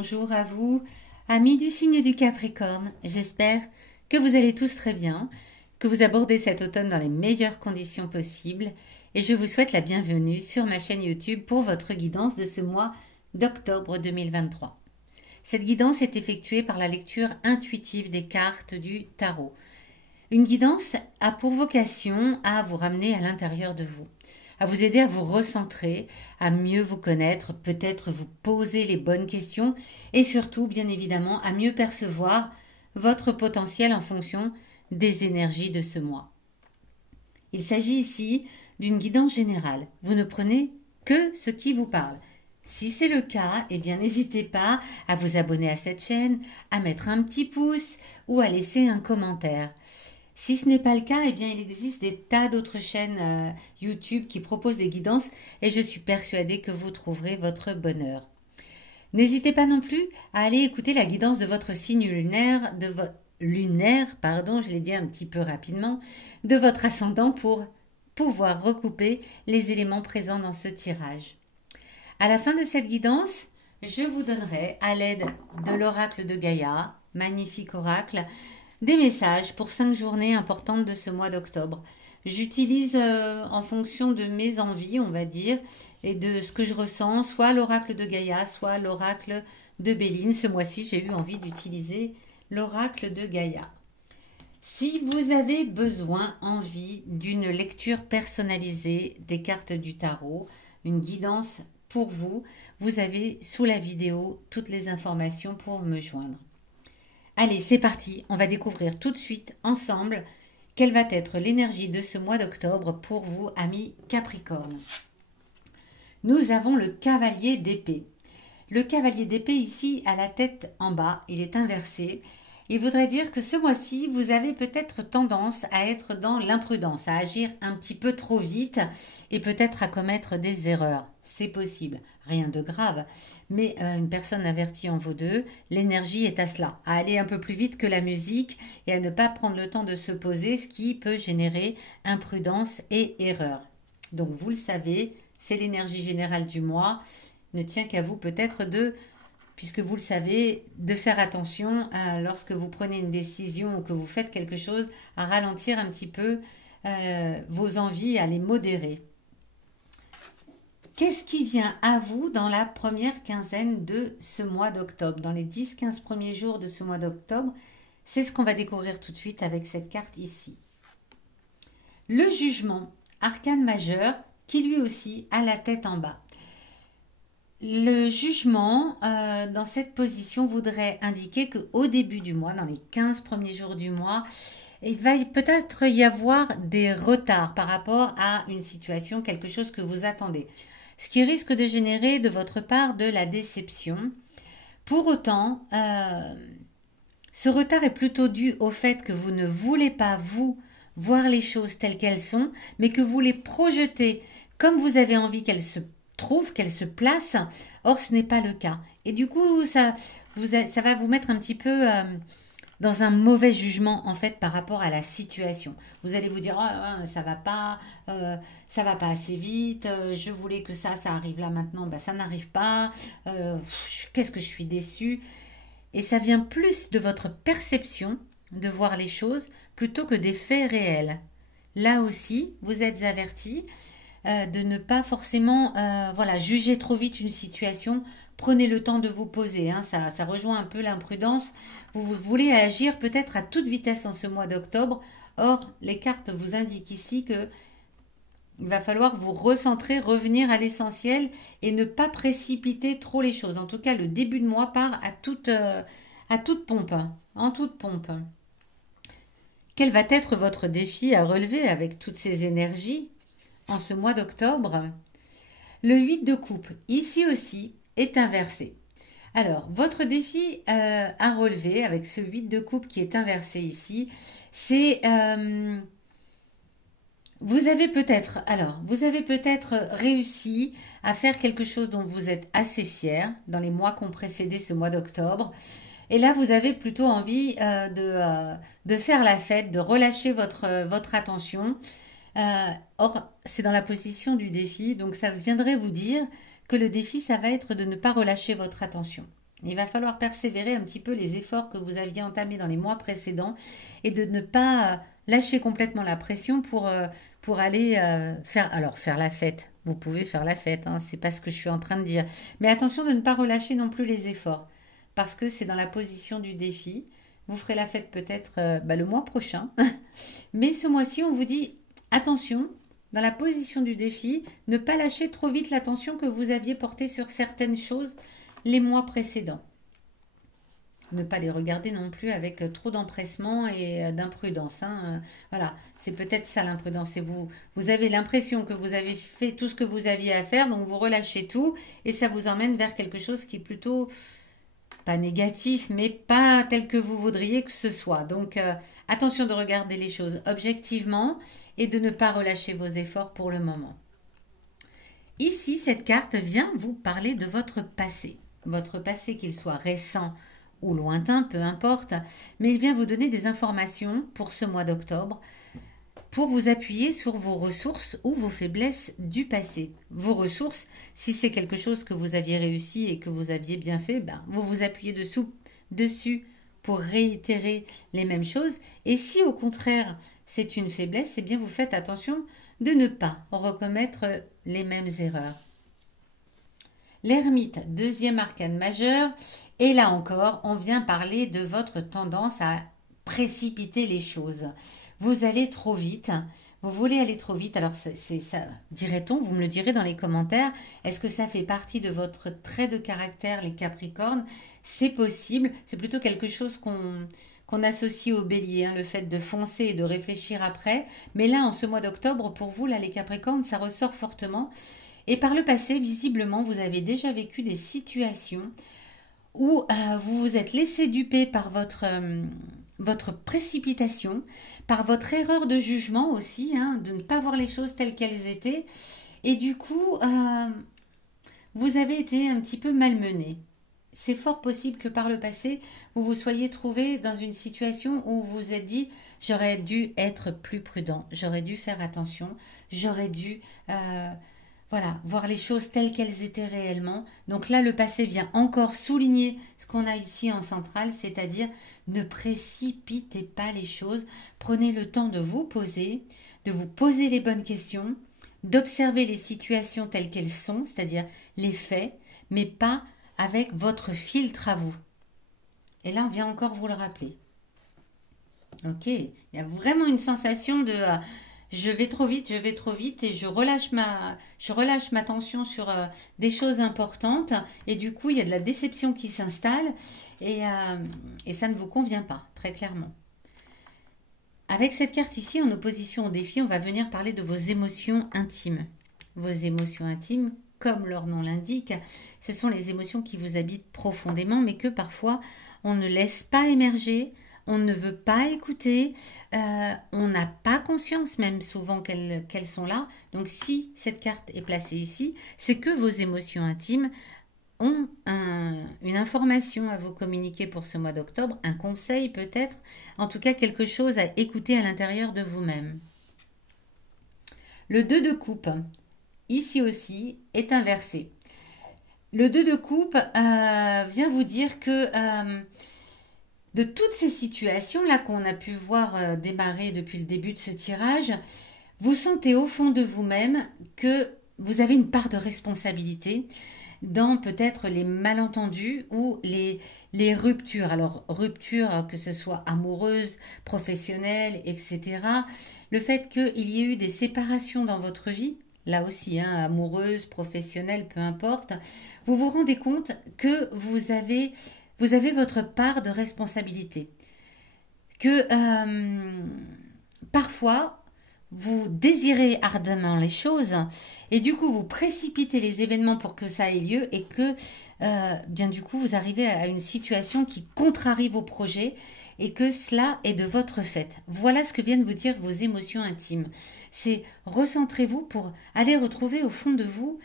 bonjour à vous, amis du signe du Capricorne. J'espère que vous allez tous très bien, que vous abordez cet automne dans les meilleures conditions possibles et je vous souhaite la bienvenue sur ma chaîne YouTube pour votre guidance de ce mois d'octobre 2023. Cette guidance est effectuée par la lecture intuitive des cartes du tarot. Une guidance a pour vocation à vous ramener à l'intérieur de vous, à vous aider à vous recentrer, à mieux vous connaître, peut-être vous poser les bonnes questions et surtout, bien évidemment, à mieux percevoir votre potentiel en fonction des énergies de ce mois. Il s'agit ici d'une guidance générale. Vous ne prenez que ce qui vous parle. Si c'est le cas, eh bien n'hésitez pas à vous abonner à cette chaîne, à mettre un petit pouce ou à laisser un commentaire. Si ce n'est pas le cas, eh bien il existe des tas d'autres chaînes YouTube qui proposent des guidances et je suis persuadée que vous trouverez votre bonheur. N'hésitez pas non plus à aller écouter la guidance de votre signe lunaire, je l'ai dit un petit peu rapidement, de votre ascendant pour pouvoir recouper les éléments présents dans ce tirage. À la fin de cette guidance, je vous donnerai, à l'aide de l'oracle de Gaïa, magnifique oracle, des messages pour 5 journées importantes de ce mois d'octobre. J'utilise en fonction de mes envies, on va dire, et de ce que je ressens, soit l'oracle de Gaïa, soit l'oracle de Béline. Ce mois-ci, j'ai eu envie d'utiliser l'oracle de Gaïa. Si vous avez besoin, envie d'une lecture personnalisée des cartes du tarot, une guidance pour vous, vous avez sous la vidéo toutes les informations pour me joindre. Allez, c'est parti, on va découvrir tout de suite ensemble quelle va être l'énergie de ce mois d'octobre pour vous, amis Capricorne. Nous avons le cavalier d'épée. Le cavalier d'épée ici a la tête en bas, il est inversé. Il voudrait dire que ce mois-ci, vous avez peut-être tendance à être dans l'imprudence, à agir un petit peu trop vite et peut-être à commettre des erreurs. C'est possible, rien de grave, mais une personne avertie en vaut deux, l'énergie est à cela, à aller un peu plus vite que la musique et à ne pas prendre le temps de se poser, ce qui peut générer imprudence et erreur. Donc vous le savez, c'est l'énergie générale du mois, ne tient qu'à vous peut-être puisque vous le savez, de faire attention lorsque vous prenez une décision ou que vous faites quelque chose, à ralentir un petit peu vos envies, à les modérer. Qu'est-ce qui vient à vous dans la première quinzaine de ce mois d'octobre? Dans les 10-15 premiers jours de ce mois d'octobre, c'est ce qu'on va découvrir tout de suite avec cette carte ici. Le jugement, arcane majeur, qui lui aussi a la tête en bas. Le jugement, dans cette position, voudrait indiquer qu'au début du mois, dans les 15 premiers jours du mois, il va peut-être y avoir des retards par rapport à une situation, quelque chose que vous attendez. Ce qui risque de générer de votre part de la déception. Pour autant, ce retard est plutôt dû au fait que vous ne voulez pas, vous, voir les choses telles qu'elles sont, mais que vous les projetez comme vous avez envie qu'elles se trouvent, qu'elles se placent. Or, ce n'est pas le cas. Et du coup, ça va vous mettre un petit peu dans un mauvais jugement, en fait, par rapport à la situation. Vous allez vous dire, oh, ça va pas assez vite, je voulais que ça arrive là maintenant, ben, ça n'arrive pas, qu'est-ce que je suis déçue. Et ça vient plus de votre perception de voir les choses plutôt que des faits réels. Là aussi, vous êtes avertis de ne pas forcément juger trop vite une situation. Prenez le temps de vous poser, hein, ça rejoint un peu l'imprudence. Vous voulez agir peut-être à toute vitesse en ce mois d'octobre. Or, les cartes vous indiquent ici que il va falloir vous recentrer, revenir à l'essentiel et ne pas précipiter trop les choses. En tout cas, le début de mois part à toute pompe, hein, en toute pompe. Quel va être votre défi à relever avec toutes ces énergies en ce mois d'octobre? Le 8 de coupe, ici aussi, est inversé. Alors, votre défi à relever avec ce 8 de coupe qui est inversé ici, c'est... vous avez peut-être réussi à faire quelque chose dont vous êtes assez fier dans les mois qui ont précédé ce mois d'octobre. Et là, vous avez plutôt envie de faire la fête, de relâcher votre attention. Or, c'est dans la position du défi, donc ça viendrait vous dire que le défi, ça va être de ne pas relâcher votre attention. Il va falloir persévérer un petit peu les efforts que vous aviez entamés dans les mois précédents et de ne pas lâcher complètement la pression pour aller faire la fête. Vous pouvez faire la fête, hein, c'est pas ce que je suis en train de dire. Mais attention de ne pas relâcher non plus les efforts parce que c'est dans la position du défi. Vous ferez la fête peut-être le mois prochain. Mais ce mois-ci, on vous dit attention, dans la position du défi, ne pas lâcher trop vite l'attention que vous aviez portée sur certaines choses les mois précédents. Ne pas les regarder non plus avec trop d'empressement et d'imprudence, hein. Voilà, c'est peut-être ça l'imprudence. C'est vous avez l'impression que vous avez fait tout ce que vous aviez à faire, donc vous relâchez tout et ça vous emmène vers quelque chose qui est plutôt pas négatif, mais pas tel que vous voudriez que ce soit. Donc attention de regarder les choses objectivement et de ne pas relâcher vos efforts pour le moment. Ici, cette carte vient vous parler de votre passé. Votre passé, qu'il soit récent ou lointain, peu importe, mais il vient vous donner des informations pour ce mois d'octobre, pour vous appuyer sur vos ressources ou vos faiblesses du passé. Vos ressources, si c'est quelque chose que vous aviez réussi et que vous aviez bien fait, vous vous appuyez dessus pour réitérer les mêmes choses. Et si au contraire c'est une faiblesse, eh bien vous faites attention de ne pas recommettre les mêmes erreurs. L'ermite, deuxième arcane majeur, et là encore, on vient parler de votre tendance à précipiter les choses. Vous allez trop vite, vous voulez aller trop vite, alors c'est ça, dirait-on, vous me le direz dans les commentaires, est-ce que ça fait partie de votre trait de caractère, les Capricornes? C'est possible, c'est plutôt quelque chose qu'on associe au bélier, hein, le fait de foncer et de réfléchir après, mais là, en ce mois d'octobre, pour vous, là, les Capricornes, ça ressort fortement, et par le passé, visiblement, vous avez déjà vécu des situations où vous vous êtes laissé duper par votre précipitation, par votre erreur de jugement aussi, hein, de ne pas voir les choses telles qu'elles étaient. Et du coup, vous avez été un petit peu malmené. C'est fort possible que par le passé, vous vous soyez trouvé dans une situation où vous vous êtes dit « j'aurais dû être plus prudent, j'aurais dû faire attention, j'aurais dû voir les choses telles qu'elles étaient réellement ». Donc là, le passé vient encore souligner ce qu'on a ici en centrale, c'est-à-dire ne précipitez pas les choses, prenez le temps de vous poser les bonnes questions, d'observer les situations telles qu'elles sont, c'est-à-dire les faits, mais pas avec votre filtre à vous. Et là, on vient encore vous le rappeler. Ok, il y a vraiment une sensation de je vais trop vite et je relâche ma tension sur des choses importantes et du coup, il y a de la déception qui s'installe et ça ne vous convient pas, très clairement. Avec cette carte ici, en opposition au défi, on va venir parler de vos émotions intimes. Vos émotions intimes, comme leur nom l'indique, ce sont les émotions qui vous habitent profondément, mais que parfois on ne laisse pas émerger, on ne veut pas écouter, on n'a pas conscience même souvent qu'elles sont là. Donc si cette carte est placée ici, c'est que vos émotions intimes ont une information à vous communiquer pour ce mois d'octobre, un conseil peut-être, en tout cas quelque chose à écouter à l'intérieur de vous-même. Le 2 de coupe, ici aussi, est inversé. Le 2 de coupe vient vous dire que de toutes ces situations-là qu'on a pu voir démarrer depuis le début de ce tirage, vous sentez au fond de vous-même que vous avez une part de responsabilité dans peut-être les malentendus ou les ruptures. Alors, rupture, que ce soit amoureuse, professionnelle, etc. Le fait qu'il y ait eu des séparations dans votre vie, là aussi, hein, amoureuse, professionnelle, peu importe, vous vous rendez compte que vous avez votre part de responsabilité. Que parfois, vous désirez ardemment les choses et du coup vous précipitez les événements pour que ça ait lieu et que bien du coup vous arrivez à une situation qui contrarie vos projets et que cela est de votre fait. Voilà ce que viennent vous dire vos émotions intimes. C'est recentrez-vous pour aller retrouver au fond de vous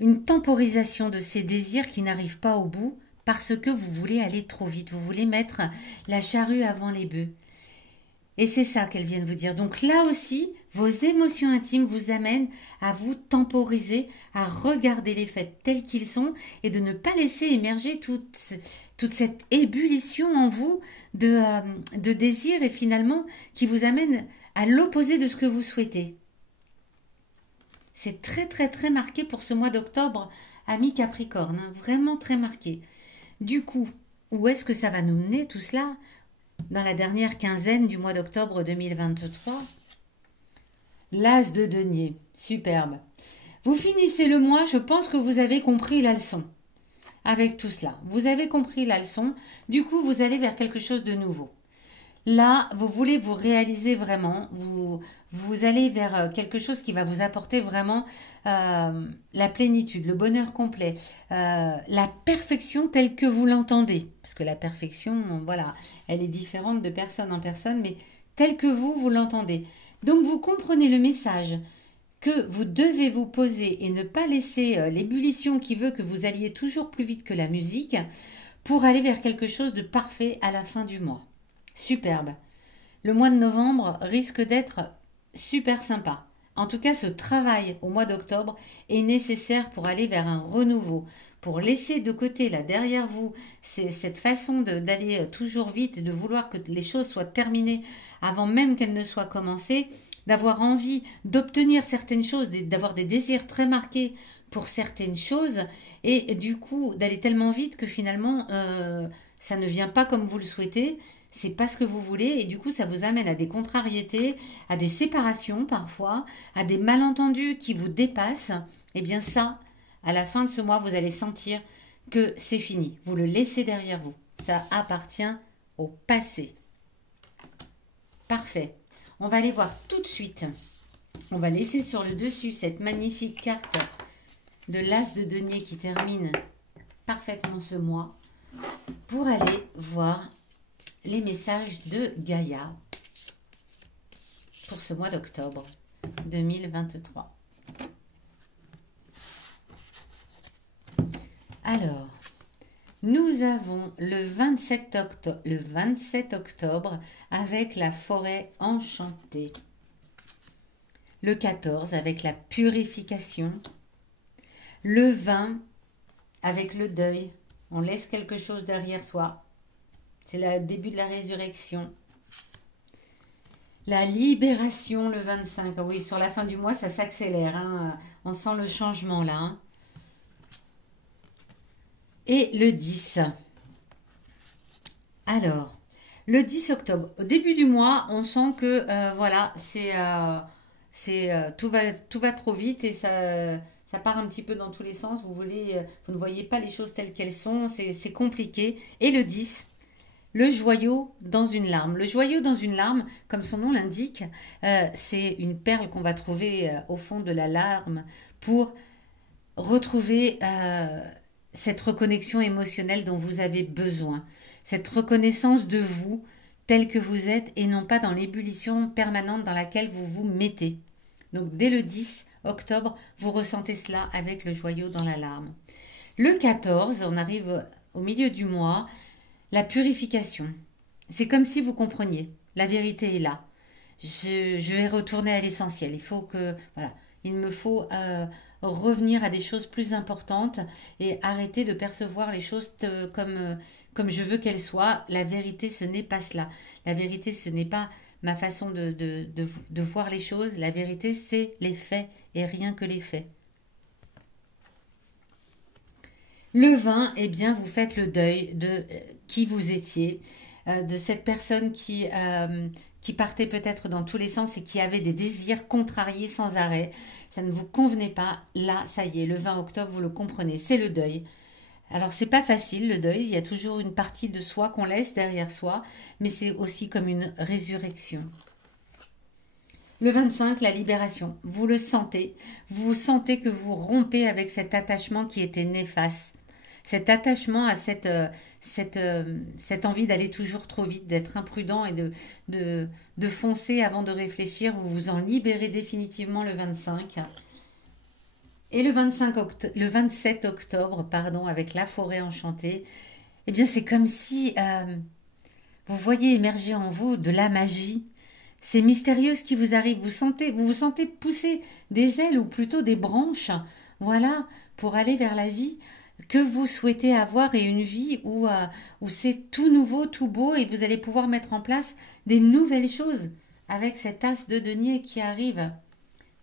une temporisation de ces désirs qui n'arrivent pas au bout parce que vous voulez aller trop vite, vous voulez mettre la charrue avant les bœufs. Et c'est ça qu'elles viennent vous dire. Donc là aussi, vos émotions intimes vous amènent à vous temporiser, à regarder les faits tels qu'ils sont et de ne pas laisser émerger toute cette ébullition en vous de désir et finalement qui vous amène à l'opposé de ce que vous souhaitez. C'est très très très marqué pour ce mois d'octobre, ami Capricorne, hein, vraiment très marqué. Du coup, où est-ce que ça va nous mener tout cela? Dans la dernière quinzaine du mois d'octobre 2023, l'As de denier, superbe. Vous finissez le mois, je pense que vous avez compris la leçon. Avec tout cela, vous avez compris la leçon, du coup vous allez vers quelque chose de nouveau. Là, vous voulez vous réaliser vraiment, vous allez vers quelque chose qui va vous apporter vraiment la plénitude, le bonheur complet, la perfection telle que vous l'entendez. Parce que la perfection, voilà, elle est différente de personne en personne, mais telle que vous l'entendez. Donc vous comprenez le message que vous devez vous poser et ne pas laisser l'ébullition qui veut que vous alliez toujours plus vite que la musique pour aller vers quelque chose de parfait à la fin du mois. Superbe. Le mois de novembre risque d'être super sympa. En tout cas, ce travail au mois d'octobre est nécessaire pour aller vers un renouveau, pour laisser de côté là derrière vous cette façon d'aller toujours vite et de vouloir que les choses soient terminées avant même qu'elles ne soient commencées, d'avoir envie d'obtenir certaines choses, d'avoir des désirs très marqués pour certaines choses et du coup d'aller tellement vite que finalement ça ne vient pas comme vous le souhaitez. C'est pas ce que vous voulez et du coup ça vous amène à des contrariétés, à des séparations parfois, à des malentendus qui vous dépassent. Et bien ça, à la fin de ce mois, vous allez sentir que c'est fini. Vous le laissez derrière vous. Ça appartient au passé. Parfait. On va aller voir tout de suite. On va laisser sur le dessus cette magnifique carte de l'As de denier qui termine parfaitement ce mois pour aller voir les messages de Gaïa pour ce mois d'octobre 2023. Alors, nous avons le 27 octobre avec la forêt enchantée. Le 14 avec la purification. Le 20 avec le deuil. On laisse quelque chose derrière soi. C'est le début de la résurrection. La libération le 25. Ah oui, sur la fin du mois, ça s'accélère. Hein. On sent le changement là. Hein. Et le 10. Alors, le 10 octobre. Au début du mois, on sent que voilà, tout va trop vite et ça part un petit peu dans tous les sens. Vous ne voyez pas les choses telles qu'elles sont. C'est compliqué. Et le 10. Le joyau dans une larme. Le joyau dans une larme, comme son nom l'indique, c'est une perle qu'on va trouver au fond de la larme pour retrouver cette reconnexion émotionnelle dont vous avez besoin. Cette reconnaissance de vous tel que vous êtes et non pas dans l'ébullition permanente dans laquelle vous vous mettez. Donc dès le 10 octobre, vous ressentez cela avec le joyau dans la larme. Le 14, on arrive au milieu du mois. La purification, c'est comme si vous compreniez, la vérité est là. Je vais retourner à l'essentiel. Il me faut revenir à des choses plus importantes et arrêter de percevoir les choses comme je veux qu'elles soient. La vérité, ce n'est pas cela. La vérité, ce n'est pas ma façon de voir les choses. La vérité, c'est les faits et rien que les faits. Le 20, eh bien, vous faites le deuil de qui vous étiez, de cette personne qui partait peut-être dans tous les sens et qui avait des désirs contrariés sans arrêt. Ça ne vous convenait pas. Là, ça y est, le 20 octobre, vous le comprenez, c'est le deuil. Alors, c'est pas facile, le deuil. Il y a toujours une partie de soi qu'on laisse derrière soi, mais c'est aussi comme une résurrection. Le 25, la libération. Vous le sentez. Vous sentez que vous rompez avec cet attachement qui était néfaste. Cet attachement à cette envie d'aller toujours trop vite, d'être imprudent et de foncer avant de réfléchir, vous vous en libérez définitivement le 25. Et le 27 octobre, avec la forêt enchantée, eh bien c'est comme si vous voyez émerger en vous de la magie, c'est mystérieux ce qui vous arrive. Vous vous sentez pousser des ailes ou plutôt des branches, voilà, pour aller vers la vie que vous souhaitez avoir et une vie où c'est tout nouveau, tout beau et vous allez pouvoir mettre en place des nouvelles choses avec cet as de denier qui arrive.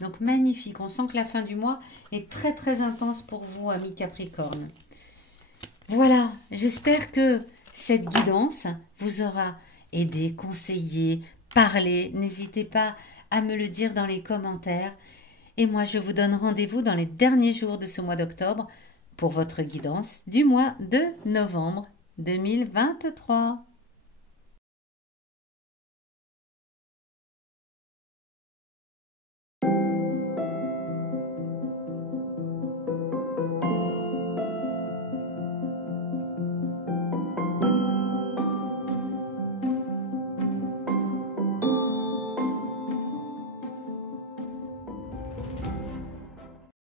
Donc magnifique, on sent que la fin du mois est très très intense pour vous, amis Capricorne. Voilà, j'espère que cette guidance vous aura aidé, conseillé, parlé. N'hésitez pas à me le dire dans les commentaires. Et moi, je vous donne rendez-vous dans les derniers jours de ce mois d'octobre pour votre guidance du mois de novembre 2023.